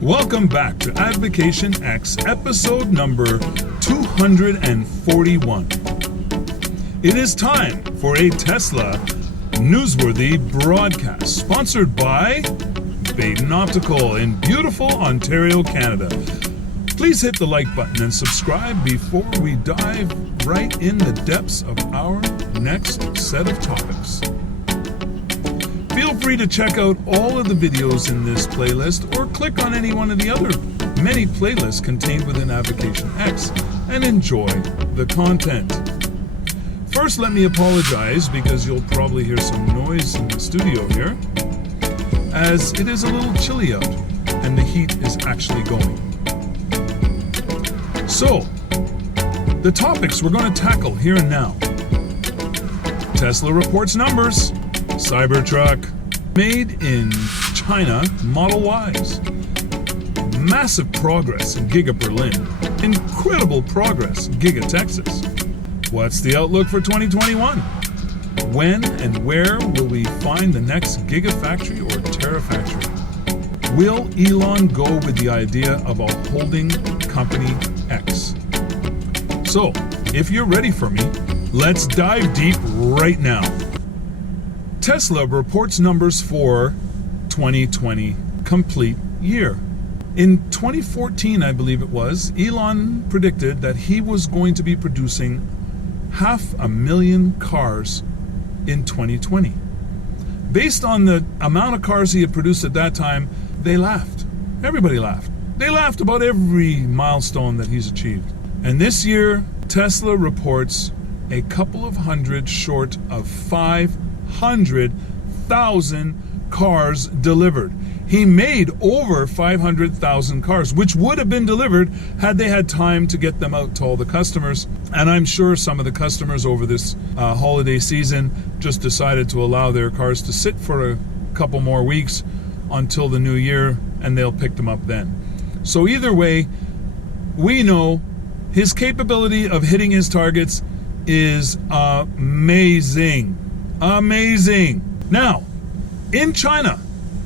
Welcome back to Advocation X, episode number 241. It is time for a Tesla newsworthy broadcast, sponsored by Baden Optical in beautiful Ontario, Canada. Please hit the like button and subscribe before we dive right in the depths of our next set of topics. Feel free to check out all of the videos in this playlist or click on any one of the other many playlists contained within Advocation X and enjoy the content. First, let me apologize because you'll probably hear some noise in the studio here, as it is a little chilly out and the heat is actually going. So, the topics we're going to tackle here and now. Tesla reports numbers. Cybertruck. Made in China Model Ys. Massive progress in Giga Berlin. Incredible progress in Giga Texas. What's the outlook for 2021? When and where will we find the next Gigafactory or Terafactory? Will Elon go with the idea of a holding company X? So, if you're ready for me, let's dive deep right now. Tesla reports numbers for 2020 complete year. In 2014, I believe it was, Elon predicted that he was going to be producing 500,000 cars in 2020. Based on the amount of cars he had produced at that time, they laughed. Everybody laughed. They laughed about every milestone that he's achieved. And this year, Tesla reports a couple of hundred short of 500,000 cars delivered. He made over 500,000 cars, which would have been delivered had they had time to get them out to all the customers. And I'm sure some of the customers over this holiday season just decided to allow their cars to sit for a couple more weeks until the new year, and they'll pick them up then. So either way, we know his capability of hitting his targets is amazing. Amazing. Now, in China,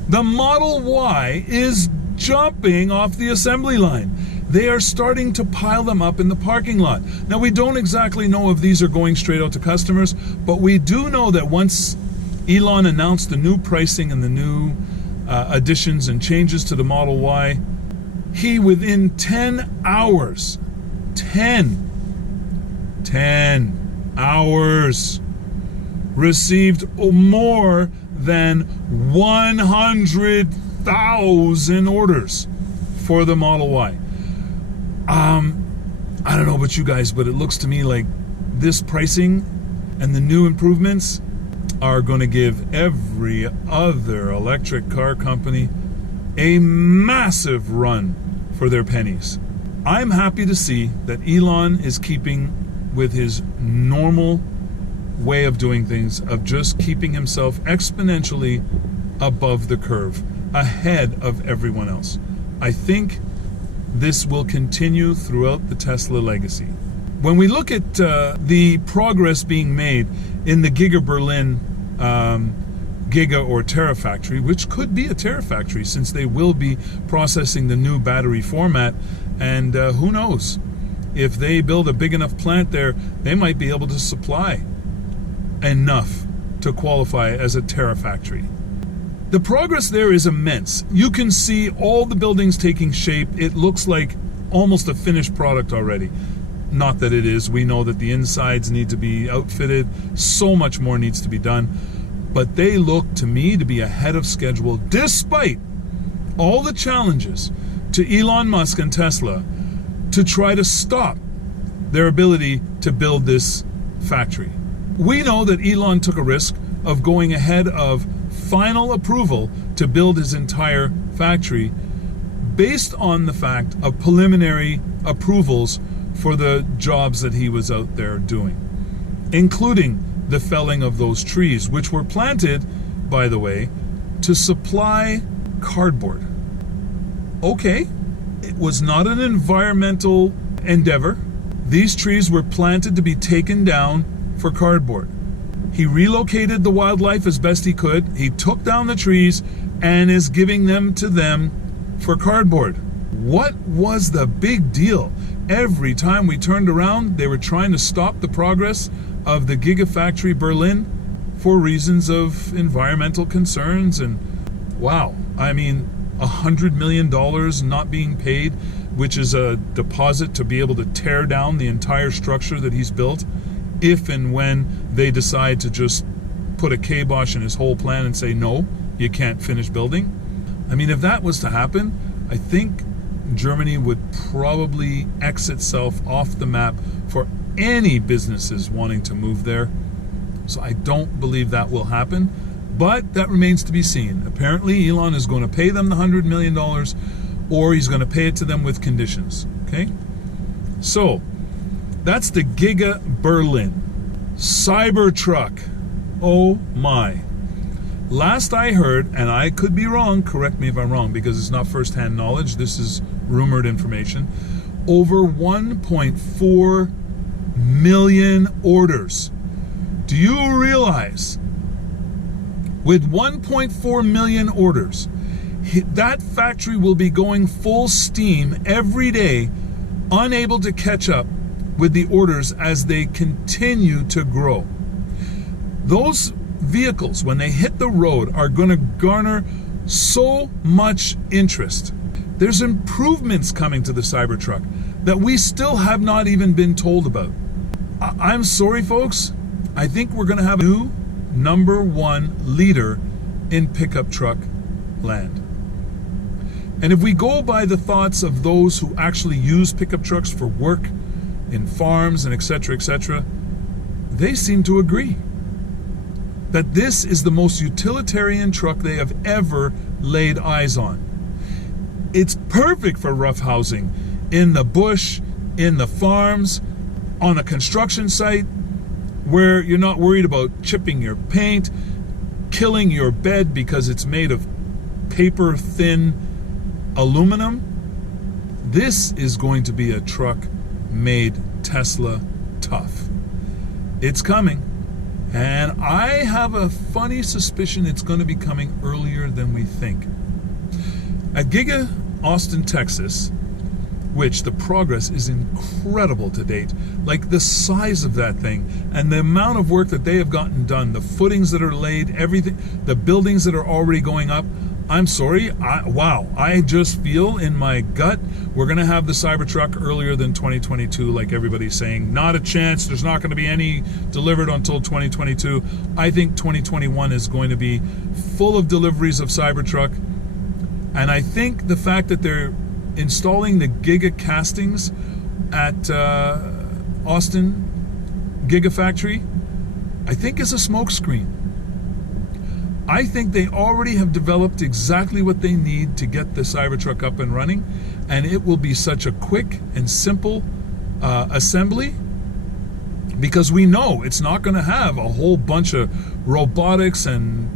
the Model Y is jumping off the assembly line. They are starting to pile them up in the parking lot. Now, we don't exactly know if these are going straight out to customers, but we do know that once Elon announced the new pricing and the new additions and changes to the Model Y, he within 10 hours, 10 hours, received more than 100,000 orders for the Model Y. I don't know about you guys, but it looks to me like this pricing and the new improvements are going to give every other electric car company a massive run for their pennies. I'm happy to see that Elon is keeping with his normal way of doing things, of just keeping himself exponentially above the curve, ahead of everyone else. I think this will continue throughout the Tesla legacy. When we look at the progress being made in the Giga Berlin Giga or Terafactory, which could be a Terafactory since they will be processing the new battery format, and who knows, if they build a big enough plant there, they might be able to supply enough to qualify as a Terafactory. The progress there is immense. You can see all the buildings taking shape. It looks like almost a finished product already. Not that it is. We know that the insides need to be outfitted. So much more needs to be done. But they look to me to be ahead of schedule, despite all the challenges to Elon Musk and Tesla to try to stop their ability to build this factory. We know that Elon took a risk of going ahead of final approval to build his entire factory based on the fact of preliminary approvals for the jobs that he was out there doing, including the felling of those trees, which were planted, by the way, to supply cardboard. Okay, it was not an environmental endeavor. These trees were planted to be taken down for cardboard. He relocated the wildlife as best he could. He took down the trees and is giving them to them for cardboard. What was the big deal? Every time we turned around, they were trying to stop the progress of the Gigafactory Berlin for reasons of environmental concerns. And wow, I mean, $100 million not being paid, which is a deposit to be able to tear down the entire structure that he's built, if and when they decide to just put a kibosh in his whole plan and say, no, you can't finish building. I mean, if that was to happen, I think Germany would probably X itself off the map for any businesses wanting to move there. So I don't believe that will happen, but that remains to be seen. Apparently, Elon is going to pay them the $100 million, or he's going to pay it to them with conditions. Okay? So, that's the Giga Berlin. Cybertruck. Oh my. Last I heard, and I could be wrong, correct me if I'm wrong, because it's not first-hand knowledge, this is rumored information, over 1.4 million orders. Do you realize, with 1.4 million orders, that factory will be going full steam every day, unable to catch up with the orders as they continue to grow? Those vehicles, when they hit the road, are going to garner so much interest. There's improvements coming to the Cybertruck that we still have not even been told about. I'm sorry, folks. I think we're going to have a new #1 leader in pickup truck land. And if we go by the thoughts of those who actually use pickup trucks for work in farms and etc., they seem to agree that this is the most utilitarian truck they have ever laid eyes on. It's perfect for rough housing in the bush, in the farms, on a construction site where you're not worried about chipping your paint, killing your bed because it's made of paper-thin aluminum. This is going to be a truck made Tesla tough. It's coming. And I have a funny suspicion it's going to be coming earlier than we think. At Giga Austin, Texas, which the progress is incredible to date, like the size of that thing and the amount of work that they have gotten done, the footings that are laid, everything, the buildings that are already going up. I'm sorry, I just feel in my gut we're going to have the Cybertruck earlier than 2022, like everybody's saying. Not a chance. There's not going to be any delivered until 2022. I think 2021 is going to be full of deliveries of Cybertruck. And I think the fact that they're installing the Giga castings at Austin Gigafactory, I think is a smokescreen. I think they already have developed exactly what they need to get the Cybertruck up and running, and it will be such a quick and simple assembly, because we know it's not going to have a whole bunch of robotics and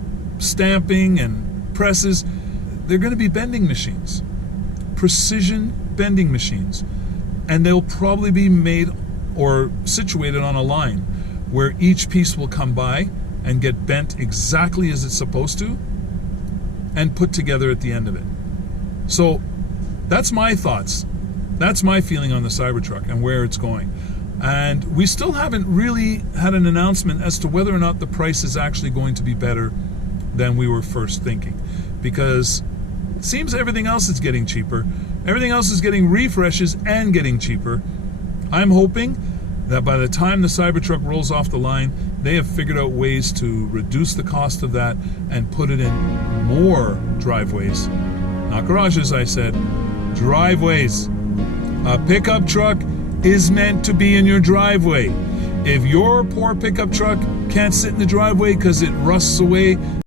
stamping and presses. They're going to be bending machines, precision bending machines, and they'll probably be made or situated on a line where each piece will come by and get bent exactly as it's supposed to and put together at the end of it. So that's my thoughts. That's my feeling on the Cybertruck and where it's going. And we still haven't really had an announcement as to whether or not the price is actually going to be better than we were first thinking, because it seems everything else is getting cheaper. Everything else is getting refreshes and getting cheaper. I'm hoping that by the time the Cybertruck rolls off the line, they have figured out ways to reduce the cost of that and put it in more driveways. Not garages, I said. Driveways. A pickup truck is meant to be in your driveway. If your poor pickup truck can't sit in the driveway because it rusts away